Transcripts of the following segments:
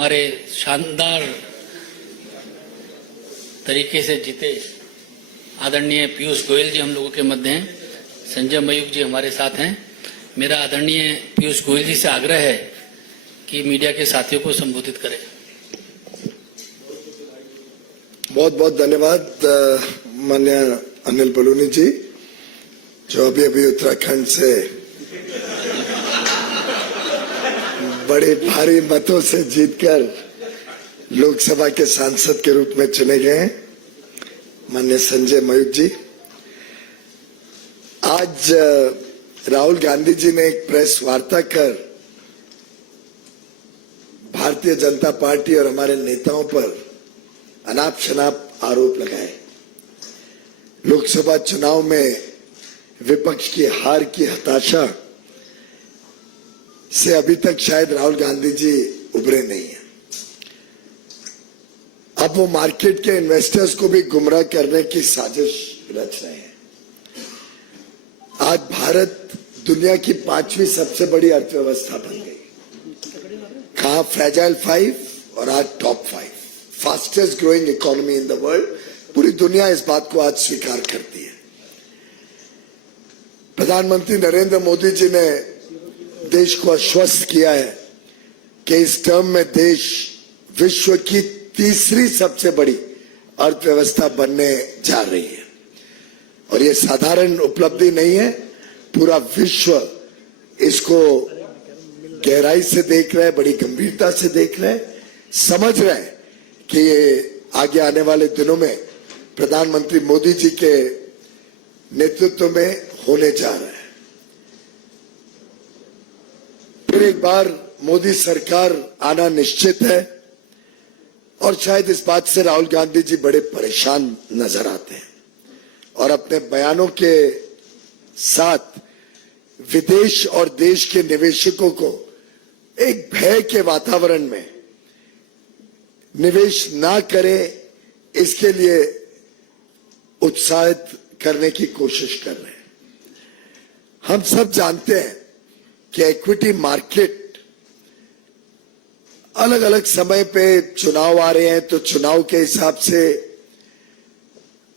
हमारे शानदार तरीके से जीते आदरणीय पीयूष गोयल जी हम लोगों के मध्य हैं, संजय मयूख जी हमारे साथ हैं। मेरा आदरणीय पीयूष गोयल जी से आग्रह है कि मीडिया के साथियों को संबोधित करें। बहुत बहुत धन्यवाद माननीय अनिल बलूनी जी, जो अभी अभी उत्तराखंड से बड़े भारी मतों से जीतकर लोकसभा के सांसद के रूप में चुने गए हैं। माननीय संजय मयूख जी, आज राहुल गांधी जी ने एक प्रेस वार्ता कर भारतीय जनता पार्टी और हमारे नेताओं पर अनाप शनाप आरोप लगाए। लोकसभा चुनाव में विपक्ष की हार की हताशा से अभी तक शायद राहुल गांधी जी उभरे नहीं हैं। अब वो मार्केट के इन्वेस्टर्स को भी गुमराह करने की साजिश रच रहे हैं। आज भारत दुनिया की 5वीं सबसे बड़ी अर्थव्यवस्था बन गई। कहा फ्रेजाइल 5 और आज top 5, fastest growing economy in the world. पूरी दुनिया इस बात को आज स्वीकार करती है। प्रधानमंत्री नरेंद्र मोदी जी ने देश को आश्वस्त किया है कि इस टर्म में देश विश्व की तीसरी सबसे बड़ी अर्थव्यवस्था बनने जा रही है। और ये साधारण उपलब्धि नहीं है, पूरा विश्व इसको गहराई से देख रहा है, बड़ी गंभीरता से देख रहा है, समझ रहा है कि ये आगे आने वाले दिनों में प्रधानमंत्री मोदी जी के नेतृत्व में होने जा रहा है। फिर एक बार मोदी सरकार आना निश्चित है और शायद इस बात से राहुल गांधी जी बड़े परेशान नजर आते हैं और अपने बयानों के साथ विदेश और देश के निवेशकों को एक भय के वातावरण में निवेश ना करें, इसके लिए उत्साहित करने की कोशिश कर रहे हैं। हम सब जानते हैं कि इक्विटी मार्केट अलग अलग समय पे चुनाव आ रहे हैं, तो चुनाव के हिसाब से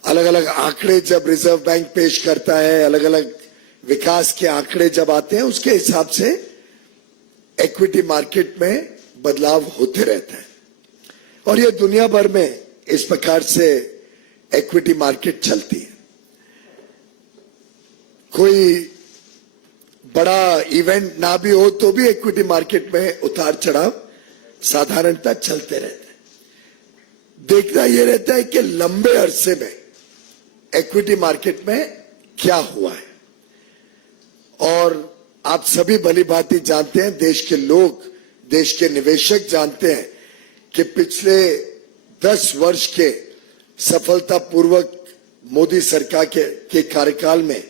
अलग अलग आंकड़े जब रिजर्व बैंक पेश करता है, अलग अलग विकास के आंकड़े जब आते हैं, उसके हिसाब से इक्विटी मार्केट में बदलाव होते रहता है। और ये दुनिया भर में इस प्रकार से इक्विटी मार्केट चलती है। कोई बड़ा इवेंट ना भी हो तो भी इक्विटी मार्केट में उतार चढ़ाव साधारणतः चलते रहते हैं। देखना यह रहता है कि लंबे अरसे में इक्विटी मार्केट में क्या हुआ है। और आप सभी भली भांति जानते हैं, देश के लोग, देश के निवेशक जानते हैं कि पिछले 10 वर्ष के सफलतापूर्वक मोदी सरकार के कार्यकाल में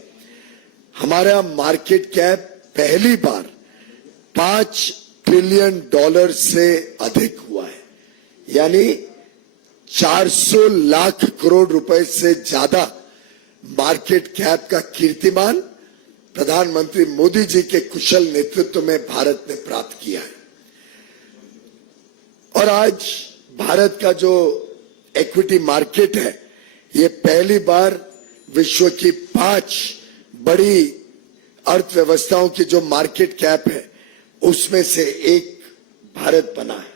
हमारा मार्केट कैप पहली बार $5 ट्रिलियन से अधिक हुआ है। यानी 400 लाख करोड़ रुपए से ज्यादा मार्केट कैप का कीर्तिमान प्रधानमंत्री मोदी जी के कुशल नेतृत्व में भारत ने प्राप्त किया है। और आज भारत का जो इक्विटी मार्केट है, ये पहली बार विश्व की 5 बड़ी अर्थव्यवस्थाओं की जो मार्केट कैप है उसमें से एक भारत बना है।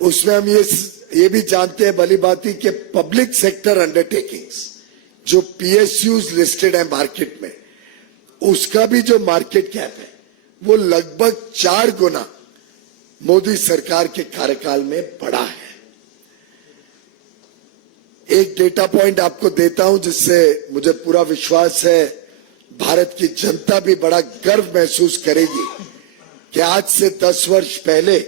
उसमें हम ये भी जानते हैं भली भांति कि पब्लिक सेक्टर अंडरटेकिंग्स जो PSUs लिस्टेड है मार्केट में, उसका भी जो मार्केट कैप है वो लगभग 4 गुना मोदी सरकार के कार्यकाल में बढ़ा है। एक डेटा पॉइंट आपको देता हूं जिससे मुझे पूरा विश्वास है भारत की जनता भी बड़ा गर्व महसूस करेगी कि आज से 10 वर्ष पहले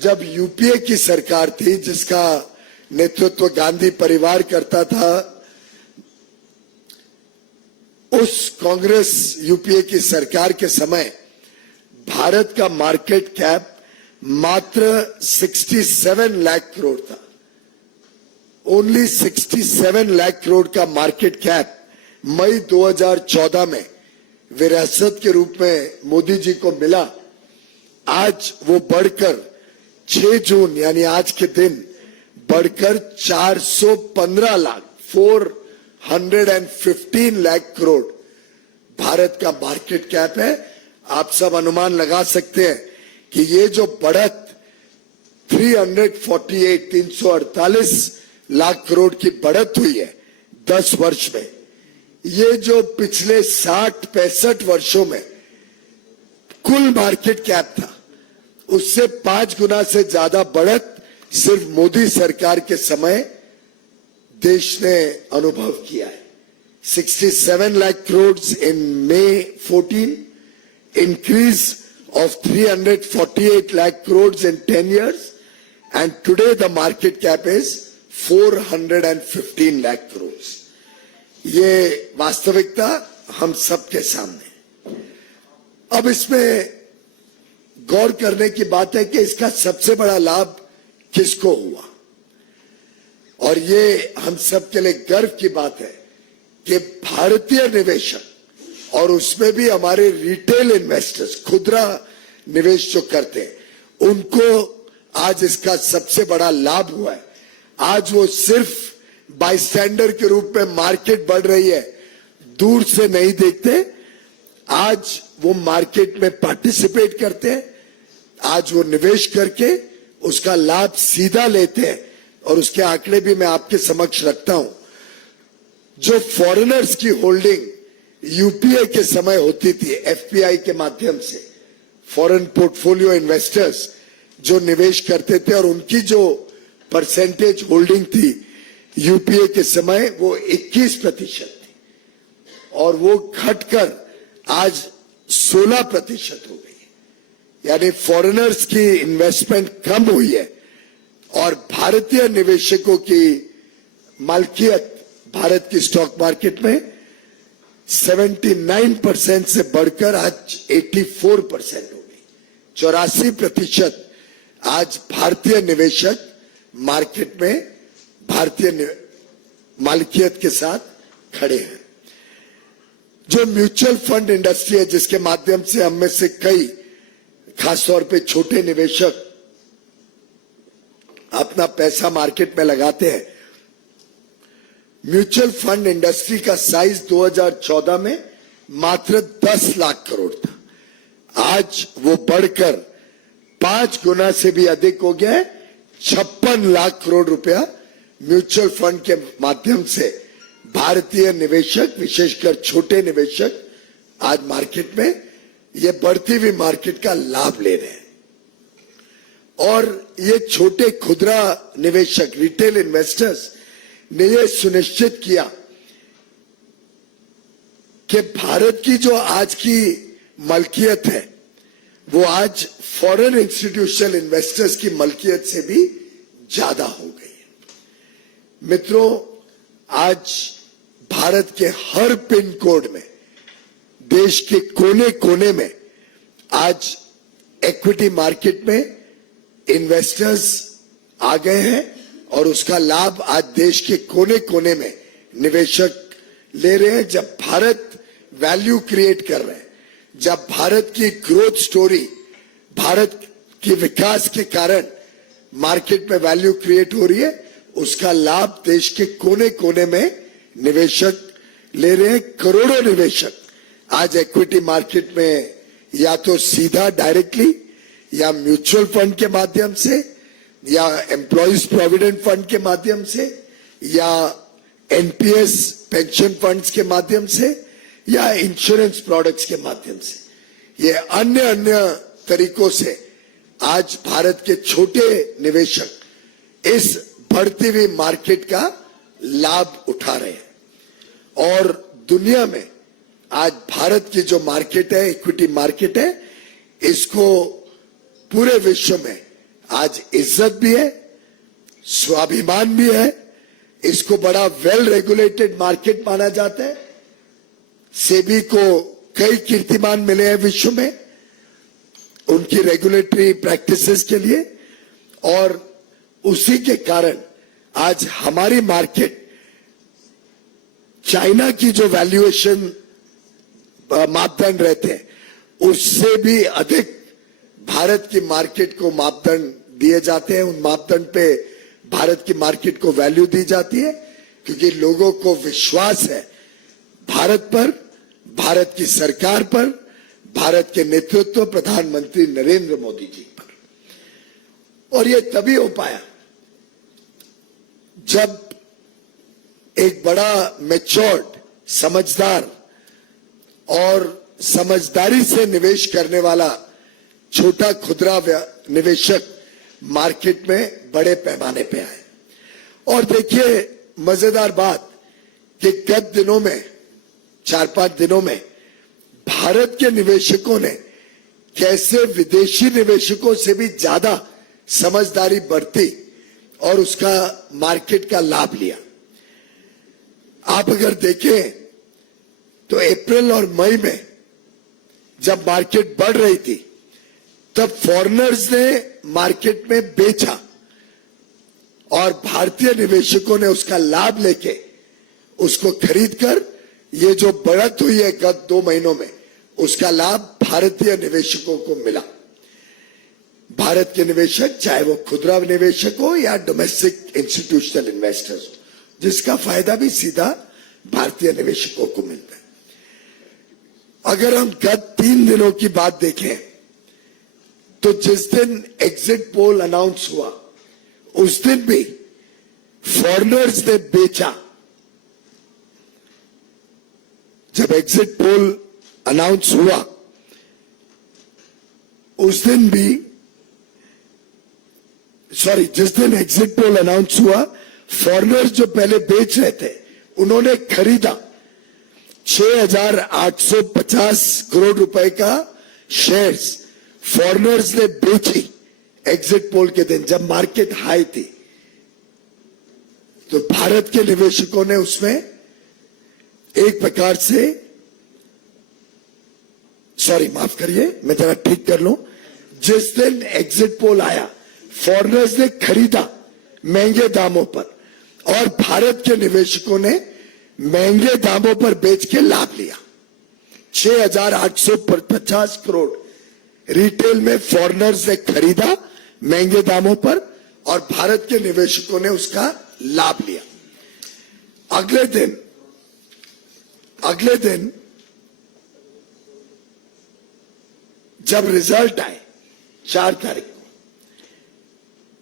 जब यूपीए की सरकार थी, जिसका नेतृत्व गांधी परिवार करता था, उस कांग्रेस यूपीए की सरकार के समय भारत का मार्केट कैप मात्र 67 लाख करोड़ था। ओनली 67 लाख करोड़ का मार्केट कैप मई 2014 में विरासत के रूप में मोदी जी को मिला आज वो बढ़कर 6 जून यानी आज के दिन बढ़कर 415 लाख 415 लाख करोड़ भारत का मार्केट कैप है। आप सब अनुमान लगा सकते हैं कि ये जो बढ़त 348 लाख करोड़ की बढ़त हुई है 10 वर्ष में, ये जो पिछले 60-65 वर्षों में कुल मार्केट कैप था उससे 5 गुना से ज्यादा बढ़त सिर्फ मोदी सरकार के समय देश ने अनुभव किया है। 67 lakh crores in May 14, increase of 348 lakh crores in 10 years, and today the market cap is 415 lakh crores. ये वास्तविकता हम सबके सामने। अब इसमें गौर करने की बात है कि इसका सबसे बड़ा लाभ किसको हुआ, और ये हम सब के लिए गर्व की बात है कि भारतीय निवेशक और उसमें भी हमारे रिटेल इन्वेस्टर्स खुदरा निवेश जो करते हैं उनको आज इसका सबसे बड़ा लाभ हुआ है। आज वो सिर्फ बाईस्टैंडर के रूप में मार्केट बढ़ रही है दूर से नहीं देखते, आज वो मार्केट में पार्टिसिपेट करते हैं, आज वो निवेश करके उसका लाभ सीधा लेते हैं। और उसके आंकड़े भी मैं आपके समक्ष रखता हूं। जो फॉरेनर्स की होल्डिंग यूपीए के समय होती थी एफपीआई के माध्यम से, फॉरेन पोर्टफोलियो इन्वेस्टर्स जो निवेश करते थे और उनकी जो परसेंटेज होल्डिंग थी यूपीए के समय वो 21% थी और वो घटकर आज 16% हो गई। यानी फॉरेनर्स की इन्वेस्टमेंट कम हुई है और भारतीय निवेशकों की मालकियत भारत की स्टॉक मार्केट में 79% से बढ़कर आज 84% हो गई। 84% आज भारतीय निवेशक मार्केट में भारतीय मालिकियत के साथ खड़े हैं। जो म्यूचुअल फंड इंडस्ट्री है जिसके माध्यम से हम में से कई खासतौर पे छोटे निवेशक अपना पैसा मार्केट में लगाते हैं, म्यूचुअल फंड इंडस्ट्री का साइज 2014 में मात्र 10 लाख करोड़ था। आज वो बढ़कर 5 गुना से भी अधिक हो गया है। 56 लाख करोड़ रुपया म्यूचुअल फंड के माध्यम से भारतीय निवेशक विशेषकर छोटे निवेशक आज मार्केट में ये बढ़ती हुई मार्केट का लाभ ले रहे हैं। और ये छोटे खुदरा निवेशक रिटेल इन्वेस्टर्स ने ये सुनिश्चित किया कि भारत की जो आज की मलकियत है वो आज फॉरेन इंस्टीट्यूशनल इन्वेस्टर्स की मलकियत से भी ज्यादा हो गई है। मित्रों, आज भारत के हर पिन कोड में देश के कोने कोने में आज इक्विटी मार्केट में इन्वेस्टर्स आ गए हैं और उसका लाभ आज देश के कोने कोने में निवेशक ले रहे हैं। जब भारत वैल्यू क्रिएट कर रहे हैं, जब भारत की ग्रोथ स्टोरी, भारत के विकास के कारण मार्केट में वैल्यू क्रिएट हो रही है, उसका लाभ देश के कोने कोने में निवेशक ले रहे हैं। करोड़ों निवेशक आज इक्विटी मार्केट में या तो सीधा डायरेक्टली या म्यूचुअल फंड के माध्यम से या एम्प्लॉयज प्रोविडेंट फंड के माध्यम से या एनपीएस पेंशन फंड्स के माध्यम से या इंश्योरेंस प्रोडक्ट्स के माध्यम से, ये अन्य अन्य तरीकों से आज भारत के छोटे निवेशक इस बढ़ती हुई मार्केट का लाभ उठा रहे हैं। और दुनिया में आज भारत की जो मार्केट है, इक्विटी मार्केट है, इसको पूरे विश्व में आज इज्जत भी है, स्वाभिमान भी है। इसको बड़ा वेल रेगुलेटेड मार्केट माना जाता है। सेबी को कई कीर्तिमान मिले हैं विश्व में उनकी रेगुलेटरी प्रैक्टिसेस के लिए, और उसी के कारण आज हमारी मार्केट चाइना की जो वैल्यूएशन मापदंड रहते हैं उससे भी अधिक भारत की मार्केट को मापदंड दिए जाते हैं, उन मापदंड पे भारत की मार्केट को वैल्यू दी जाती है, क्योंकि लोगों को विश्वास है भारत पर, भारत की सरकार पर, भारत के नेतृत्व प्रधानमंत्री नरेंद्र मोदी जी पर। और ये तभी हो पाया जब एक बड़ा मैच्योर्ड, समझदार और समझदारी से निवेश करने वाला छोटा खुदरा निवेशक मार्केट में बड़े पैमाने पे आए। और देखिए मजेदार बात कि गत दिनों में, 4-5 दिनों में भारत के निवेशकों ने कैसे विदेशी निवेशकों से भी ज्यादा समझदारी बरती और उसका मार्केट का लाभ लिया। आप अगर देखें तो अप्रैल और मई में जब मार्केट बढ़ रही थी तब फॉरेनर्स ने मार्केट में बेचा और भारतीय निवेशकों ने उसका लाभ लेके उसको खरीदकर ये जो बढ़त हुई है गत 2 महीनों में, उसका लाभ भारतीय निवेशकों को मिला। भारत के निवेशक, चाहे वो खुदरा निवेशक हो या डोमेस्टिक इंस्टीट्यूशनल इन्वेस्टर्स हो, जिसका फायदा भी सीधा भारतीय निवेशकों को मिलता है। अगर हम गत 3 दिनों की बात देखें तो जिस दिन एग्जिट पोल अनाउंस हुआ उस दिन भी फॉरेनर्स ने बेचा। जब एग्जिट पोल अनाउंस हुआ उस दिन भी, जिस दिन एग्जिट पोल अनाउंस हुआ, फॉरेनर्स जो पहले बेच रहे थे उन्होंने खरीदा 6,850 करोड़ रुपए का शेयर्स फॉरेनर्स ने बेची एग्जिट पोल के दिन, जब मार्केट हाई थी। तो भारत के निवेशकों ने उसमें एक प्रकार से, माफ करिए मैं जरा ठीक कर लूं, जिस दिन एग्जिट पोल आया फॉरेनर्स ने खरीदा महंगे दामों पर और भारत के निवेशकों ने महंगे दामों पर बेच के लाभ लिया। 6,850 करोड़ रिटेल में फॉरेनर्स ने खरीदा महंगे दामों पर और भारत के निवेशकों ने उसका लाभ लिया। अगले दिन जब रिजल्ट आए 4 तारीख को,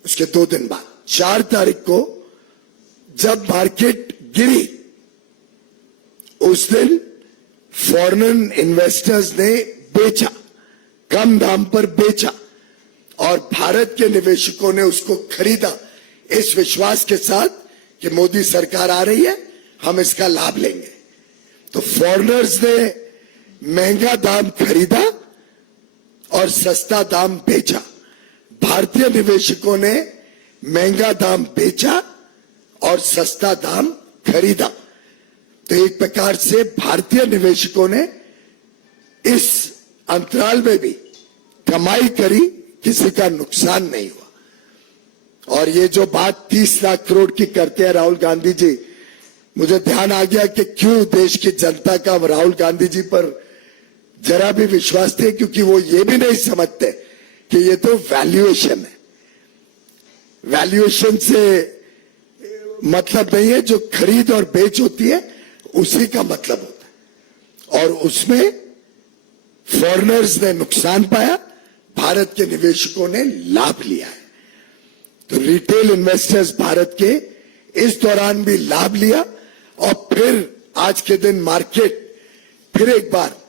उसके 2 दिन बाद 4 तारीख को जब मार्केट गिरी, उस दिन फॉरेन इन्वेस्टर्स ने बेचा, कम दाम पर बेचा और भारत के निवेशकों ने उसको खरीदा इस विश्वास के साथ कि मोदी सरकार आ रही है, हम इसका लाभ लेंगे। तो फॉरेनर्स ने महंगा दाम खरीदा और सस्ता दाम बेचा, भारतीय निवेशकों ने महंगा दाम बेचा और सस्ता दाम खरीदा। तो एक प्रकार से भारतीय निवेशकों ने इस अंतराल में भी कमाई करी, किसी का नुकसान नहीं हुआ। और ये जो बात 30 लाख करोड़ की करते हैं राहुल गांधी जी, मुझे ध्यान आ गया कि क्यों देश की जनता का राहुल गांधी जी पर जरा भी विश्वास थे, क्योंकि वो ये भी नहीं समझते कि ये तो वैल्यूएशन है। वैल्यूएशन से मतलब नहीं है, जो खरीद और बेच होती है उसी का मतलब होता है। और उसमें फॉरेनर्स ने नुकसान पाया, भारत के निवेशकों ने लाभ लिया है। तो रिटेल इन्वेस्टर्स भारत के इस दौरान भी लाभ लिया और फिर आज के दिन मार्केट फिर एक बार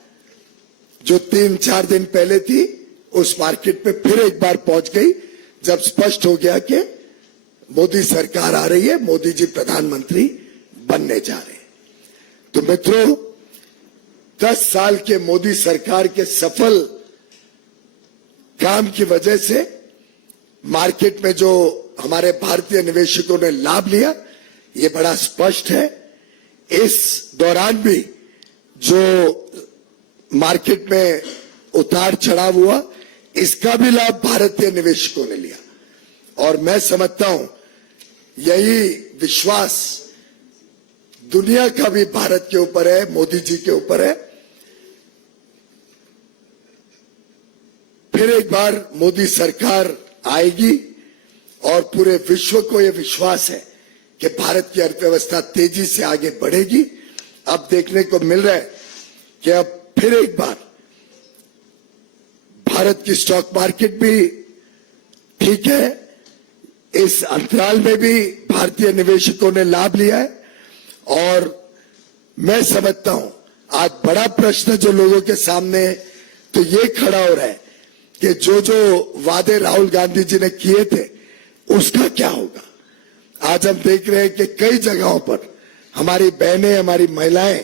जो 3-4 दिन पहले थी उस मार्केट पे फिर एक बार पहुंच गई, जब स्पष्ट हो गया कि मोदी सरकार आ रही है, मोदी जी प्रधानमंत्री बनने जा रहे हैं। तो मित्रों, 10 साल के मोदी सरकार के सफल काम की वजह से मार्केट में जो हमारे भारतीय निवेशकों ने लाभ लिया, ये बड़ा स्पष्ट है। इस दौरान भी जो मार्केट में उतार चढ़ाव हुआ, इसका भी लाभ भारतीय निवेशकों ने लिया। और मैं समझता हूं यही विश्वास दुनिया का भी भारत के ऊपर है, मोदी जी के ऊपर है। फिर एक बार मोदी सरकार आएगी और पूरे विश्व को यह विश्वास है कि भारत की अर्थव्यवस्था तेजी से आगे बढ़ेगी। अब देखने को मिल रहा है कि अब फिर एक बार भारत की स्टॉक मार्केट भी ठीक है, इस अंतराल में भी भारतीय निवेशकों ने लाभ लिया है। और मैं समझता हूं आज बड़ा प्रश्न जो लोगों के सामने है तो ये खड़ा हो रहा है कि जो जो वादे राहुल गांधी जी ने किए थे उसका क्या होगा। आज हम देख रहे हैं कि कई जगहों पर हमारी बहनें, हमारी महिलाएं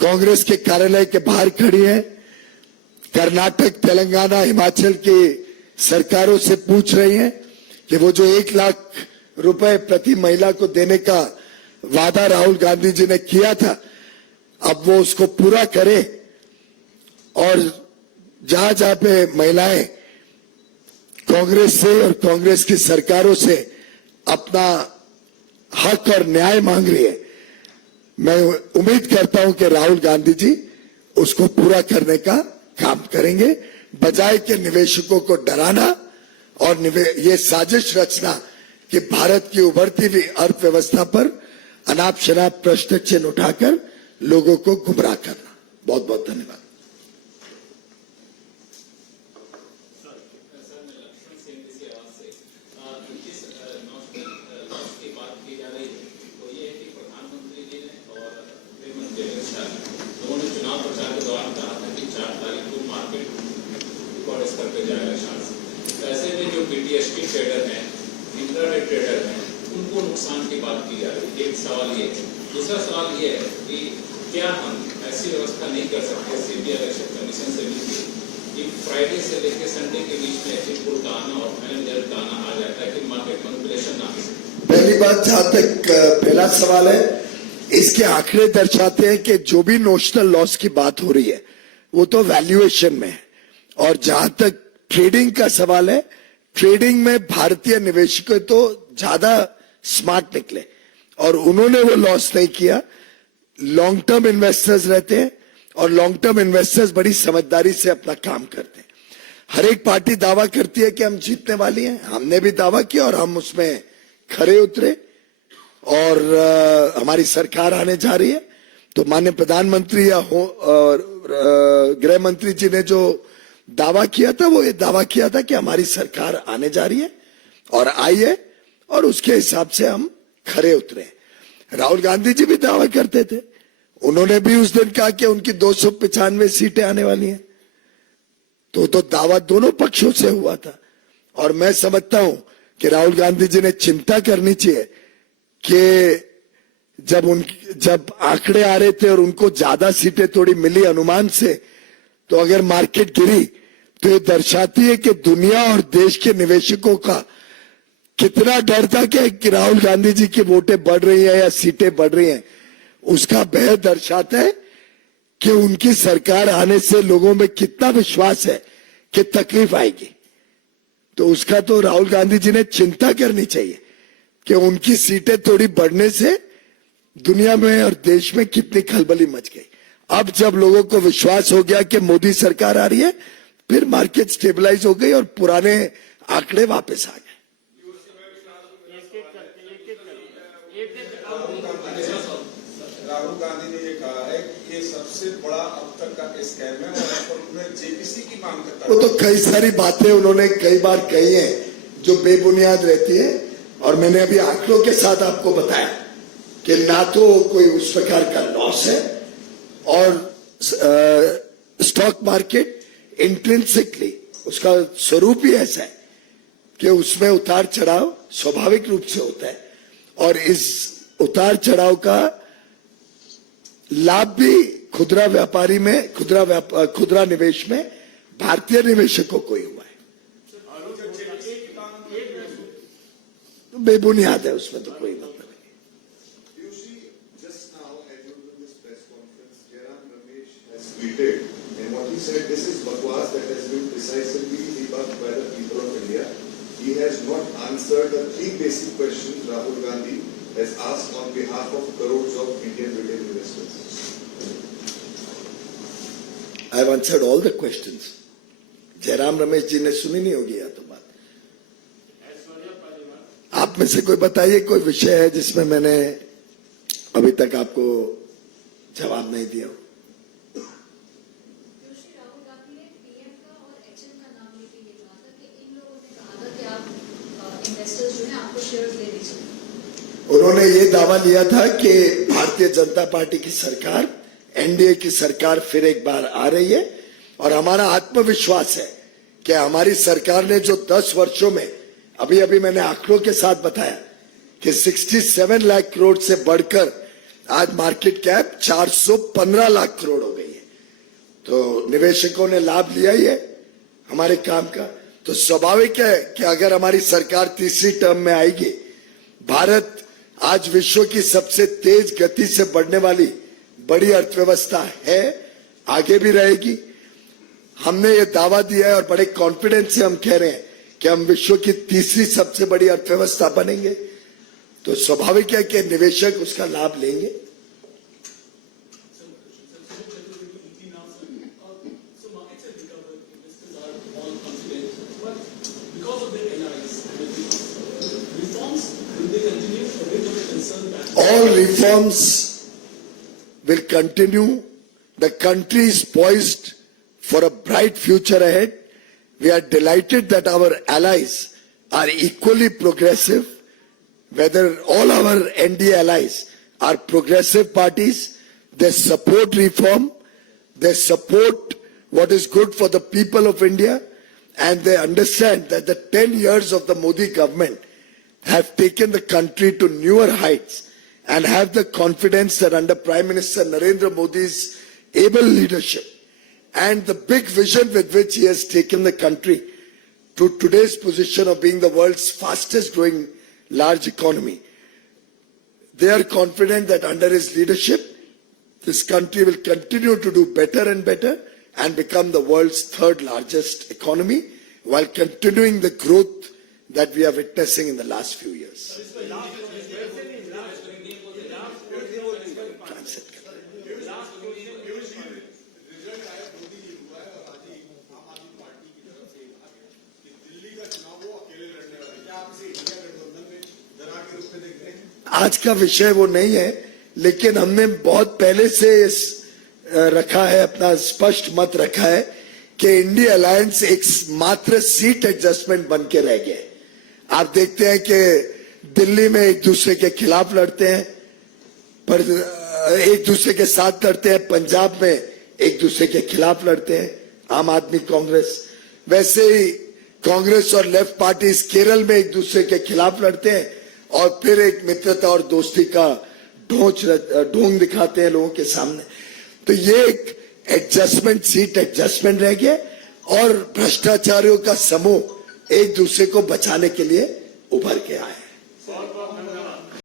कांग्रेस के कार्यालय के बाहर खड़ी हैं। कर्नाटक, तेलंगाना, हिमाचल की सरकारों से पूछ रही हैं कि वो जो 1 लाख रुपए प्रति महिला को देने का वादा राहुल गांधी जी ने किया था, अब वो उसको पूरा करे। और जहां जहां पे महिलाएं कांग्रेस से और कांग्रेस की सरकारों से अपना हक और न्याय मांग रही है, मैं उम्मीद करता हूं कि राहुल गांधी जी उसको पूरा करने का काम करेंगे, बजाय के निवेशकों को डराना और ये साजिश रचना कि भारत की उभरती हुई अर्थव्यवस्था पर अनाप शनाप प्रश्न चिन्ह उठाकर लोगों को गुमराह करना। बहुत बहुत धन्यवाद। ऐसे में जो बीटीएसटी ट्रेडर हैं, इंट्राडे ट्रेडर हैं, उनको नुकसान की बात की जा रही है। एक सवाल ये है। दूसरा सवाल ये है कि क्या हम ऐसी व्यवस्था नहीं कर सकते सीबीआई इलेक्शन कमीशन से मिलकर कि फ्राइडे से लेकर संडे के बीच में रिपोर्ट का आना और फाइनल रिजल्ट का आना आ जाता है कि मार्केट मैनिपुलेशन ना हो सके। पहली बात, जहां तक पहला सवाल है, इसके आंकड़े दर्शाते हैं कि जो भी नोशनल लॉस की बात हो रही है वो तो वैल्यूएशन में है। और जहां तक ट्रेडिंग का सवाल है, ट्रेडिंग में भारतीय निवेशक तो ज्यादा स्मार्ट निकले और उन्होंने वो लॉस नहीं किया। लॉन्ग टर्म इन्वेस्टर्स रहते हैं और लॉन्ग टर्म इन्वेस्टर्स बड़ी समझदारी से अपना काम करते हैं। हर एक पार्टी दावा करती है कि हम जीतने वाली हैं, हमने भी दावा किया और हम उसमें खरे उतरे और हमारी सरकार आने जा रही है। तो माननीय प्रधानमंत्री या गृह मंत्री जी ने जो दावा किया था वो ये दावा किया था कि हमारी सरकार आने जा रही है और आई है और उसके हिसाब से हम खरे उतरे। राहुल गांधी जी भी दावा करते थे, उन्होंने भी उस दिन कहा कि उनकी 295 सीटें आने वाली हैं। तो दावा दोनों पक्षों से हुआ था। और मैं समझता हूं कि राहुल गांधी जी ने चिंता करनी चाहिए कि जब आंकड़े आ रहे थे और उनको ज्यादा सीटें थोड़ी मिली अनुमान से, तो अगर मार्केट गिरी तो ये दर्शाती है कि दुनिया और देश के निवेशकों का कितना डर था कि राहुल गांधी जी की वोटें बढ़ रही है या सीटें बढ़ रही हैं। उसका भय दर्शाता है कि उनकी सरकार आने से लोगों में कितना विश्वास है कि तकलीफ आएगी। तो उसका तो राहुल गांधी जी ने चिंता करनी चाहिए कि उनकी सीटें थोड़ी बढ़ने से दुनिया में और देश में कितनी खलबली मच गई। अब जब लोगों को विश्वास हो गया कि मोदी सरकार आ रही है, फिर मार्केट स्टेबलाइज हो गई और पुराने आंकड़े वापस आ गए। राहुल गांधी ने ये कहा है कि ये सबसे बड़ा अब तक का स्कैम है और उन्होंने जेपीसी की मांग करता है। वो तो कई सारी बातें उन्होंने कई बार कही हैं जो बेबुनियाद रहती है। और मैंने अभी आंकड़ों के साथ आपको बताया कि ना तो कोई उस प्रकार का लॉस है और स्टॉक मार्केट इंट्रिंसिकली उसका स्वरूप ही ऐसा है कि उसमें उतार चढ़ाव स्वाभाविक रूप से होता है और इस उतार चढ़ाव का लाभ भी खुदरा व्यापारी में खुदरा निवेश में भारतीय निवेशकों को ही हुआ है। तो बेबुनियाद है, उसमें तो कोई मतलब tweeted, and what he said, this is bakwas that has been precisely debunked by the people of India. He has not answered the 3 basic questions Rahul Gandhi has asked on behalf of crores of Indian retail investors. I have answered all the questions. Jairam Ramesh ji ने सुनी नहीं होगी या तो बात। आप में से कोई बताइए कोई विषय है जिसमें मैंने अभी तक आपको जवाब नहीं दिया हो। श्री राहुल गांधी ने पीएम का और एचएम का नाम लेके ये कहा था कि इन लोगों ने कहा था कि आप इन्वेस्टर्स जो हैं आपको शेयर्स दे दीजिए। उन्होंने ये दावा लिया था कि भारतीय जनता पार्टी की सरकार, एनडीए की सरकार फिर एक बार आ रही है और हमारा आत्मविश्वास है कि हमारी सरकार ने जो 10 वर्षों में अभी अभी मैंने आंकड़ों के साथ बताया कि 67 लाख करोड़ से बढ़कर आज मार्केट कैप 415 लाख करोड़ हो गई है। तो निवेशकों ने लाभ लिया ही है हमारे काम का। तो स्वाभाविक है कि अगर हमारी सरकार तीसरी टर्म में आएगी, भारत आज विश्व की सबसे तेज गति से बढ़ने वाली बड़ी अर्थव्यवस्था है, आगे भी रहेगी। हमने ये दावा दिया है और बड़े कॉन्फिडेंस से हम कह रहे हैं कि हम विश्व की तीसरी सबसे बड़ी अर्थव्यवस्था बनेंगे। तो स्वाभाविक है कि निवेशक उसका लाभ लेंगे। All reforms will continue. The country is poised for a bright future ahead. We are delighted that our allies are equally progressive. Whether all our NDA allies are progressive parties, they support reform, they support what is good for the people of India, and they understand that the 10 years of the Modi government have taken the country to newer heights and have the confidence that under Prime Minister Narendra Modi's able leadership and the big vision with which he has taken the country to today's position of being the world's fastest growing large economy, they are confident that under his leadership, this country will continue to do better and better and become the world's third largest economy while continuing the growth that we are witnessing in the last few years. आज का विषय वो नहीं है, लेकिन हमने बहुत पहले से रखा है, अपना स्पष्ट मत रखा है कि इंडिया अलायंस एक मात्र सीट एडजस्टमेंट बन के रह गए। आप देखते हैं कि दिल्ली में एक दूसरे के खिलाफ लड़ते हैं, पर एक दूसरे के साथ लड़ते हैं, पंजाब में एक दूसरे के खिलाफ लड़ते हैं, आम आदमी कांग्रेस। वैसे ही कांग्रेस और लेफ्ट पार्टीज केरल में एक दूसरे के खिलाफ लड़ते हैं और फिर एक मित्रता और दोस्ती का ढोंग दिखाते हैं लोगों के सामने। तो ये एक एडजस्टमेंट, सीट एडजस्टमेंट रह गया और भ्रष्टाचारियों का समूह एक दूसरे को बचाने के लिए उभर के आया।